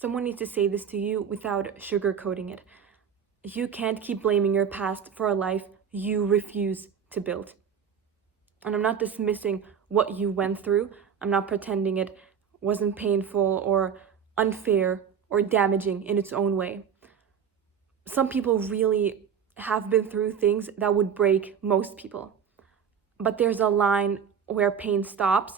Someone needs to say this to you without sugarcoating it. You can't keep blaming your past for a life you refuse to build. And I'm not dismissing what you went through. I'm not pretending it wasn't painful or unfair or damaging in its own way. Some people really have been through things that would break most people. But there's a line where pain stops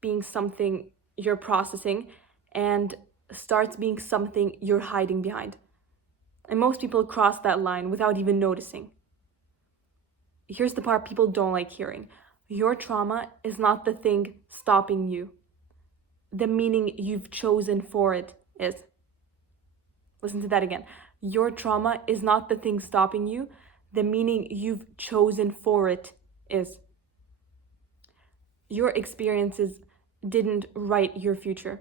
being something you're processing and starts being something you're hiding behind. And most people cross that line without even noticing. Here's the part people don't like hearing. Your trauma is not the thing stopping you. The meaning you've chosen for it is. Listen to that again. Your trauma is not the thing stopping you. The meaning you've chosen for it is. Your experiences didn't write your future.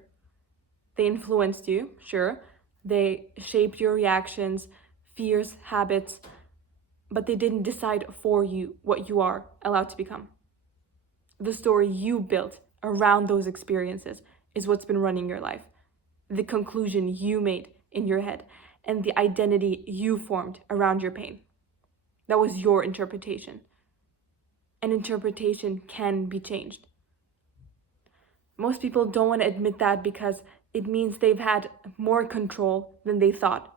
They influenced you, sure. They shaped your reactions, fears, habits, but they didn't decide for you what you are allowed to become. The story you built around those experiences is what's been running your life. The conclusion you made in your head and the identity you formed around your pain. That was your interpretation. An interpretation can be changed. Most people don't want to admit that because it means they've had more control than they thought.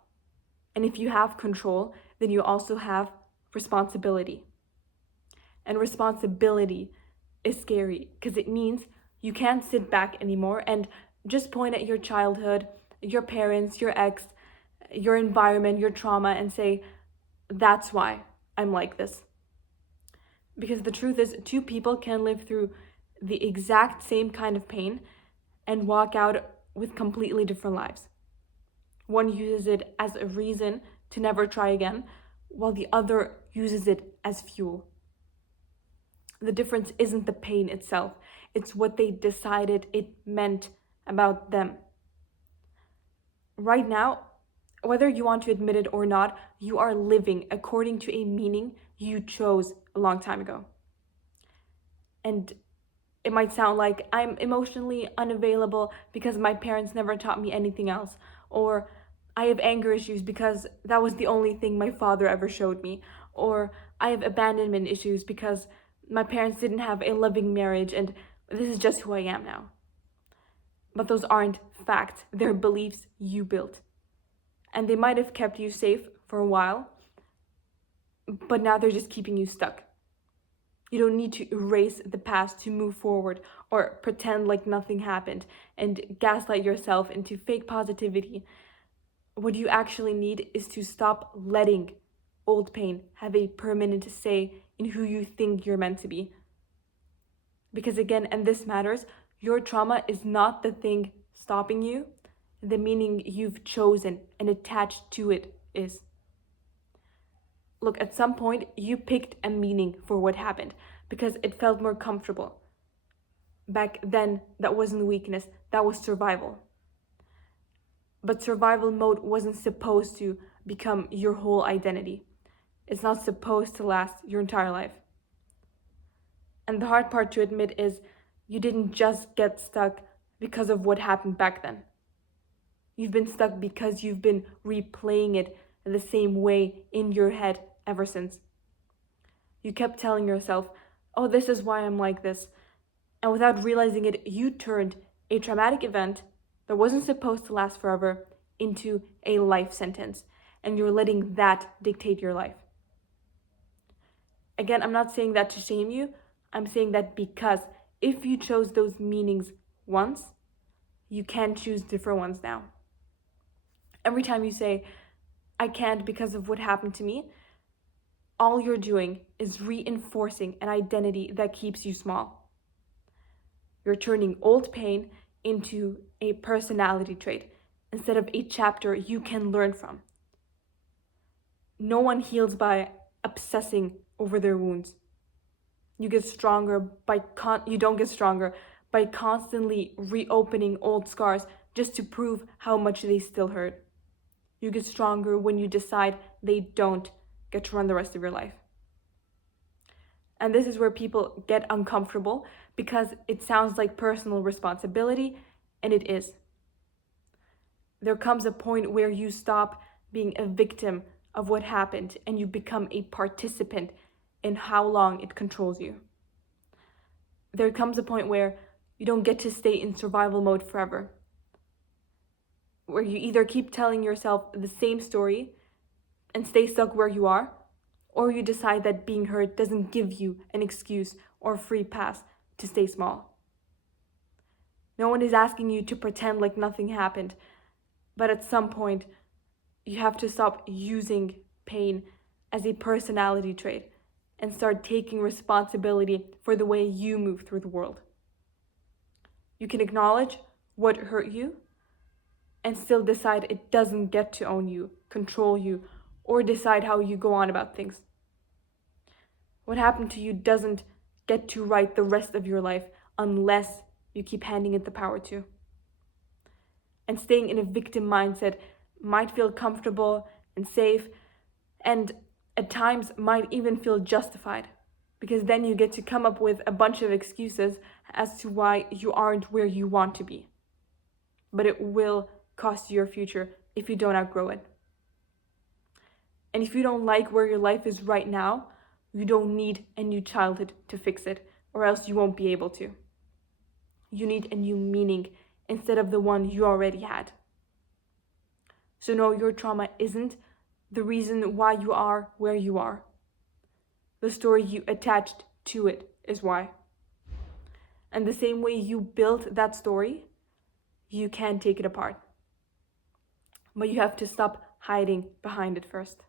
And if you have control, then you also have responsibility. And responsibility is scary because it means you can't sit back anymore and just point at your childhood, your parents, your ex, your environment, your trauma, and say, that's why I'm like this. Because the truth is, two people can live through the exact same kind of pain and walk out with completely different lives. One uses it as a reason to never try again, while the other uses it as fuel. The difference isn't the pain itself, it's what they decided it meant about them. Right now, whether you want to admit it or not, you are living according to a meaning you chose a long time ago. And it might sound like I'm emotionally unavailable because my parents never taught me anything else, or I have anger issues because that was the only thing my father ever showed me, or I have abandonment issues because my parents didn't have a loving marriage and this is just who I am now. But those aren't facts, they're beliefs you built. And they might have kept you safe for a while, but now they're just keeping you stuck. You don't need to erase the past to move forward or pretend like nothing happened and gaslight yourself into fake positivity. What you actually need is to stop letting old pain have a permanent say in who you think you're meant to be. Because again, and this matters, your trauma is not the thing stopping you. The meaning you've chosen and attached to it is. Look, at some point, you picked a meaning for what happened because it felt more comfortable. Back then, that wasn't weakness, that was survival. But survival mode wasn't supposed to become your whole identity. It's not supposed to last your entire life. And the hard part to admit is you didn't just get stuck because of what happened back then. You've been stuck because you've been replaying it the same way in your head ever since. You kept telling yourself, oh, this is why I'm like this. And without realizing it, you turned a traumatic event that wasn't supposed to last forever into a life sentence. And you're letting that dictate your life. Again, I'm not saying that to shame you. I'm saying that because if you chose those meanings once, you can choose different ones now. Every time you say, I can't because of what happened to me, all you're doing is reinforcing an identity that keeps you small. You're turning old pain into a personality trait instead of a chapter you can learn from. No one heals by obsessing over their wounds. You don't get stronger by constantly reopening old scars just to prove how much they still hurt. You get stronger when you decide they don't get to run the rest of your life. And this is where people get uncomfortable because it sounds like personal responsibility, and it is. There comes a point where you stop being a victim of what happened and you become a participant in how long it controls you. There comes a point where you don't get to stay in survival mode forever, where you either keep telling yourself the same story and stay stuck where you are, or you decide that being hurt doesn't give you an excuse or a free pass to stay small. No one is asking you to pretend like nothing happened, but at some point, you have to stop using pain as a personality trait and start taking responsibility for the way you move through the world. You can acknowledge what hurt you and still decide it doesn't get to own you, control you, or decide how you go on about things. What happened to you doesn't get to write the rest of your life unless you keep handing it the power to. And staying in a victim mindset might feel comfortable and safe, and at times might even feel justified, because then you get to come up with a bunch of excuses as to why you aren't where you want to be. But it will cost you your future if you don't outgrow it. And if you don't like where your life is right now, you don't need a new childhood to fix it, or else you won't be able to. You need a new meaning instead of the one you already had. So no, your trauma isn't the reason why you are where you are. The story you attached to it is why. And the same way you built that story, you can take it apart. But you have to stop hiding behind it first.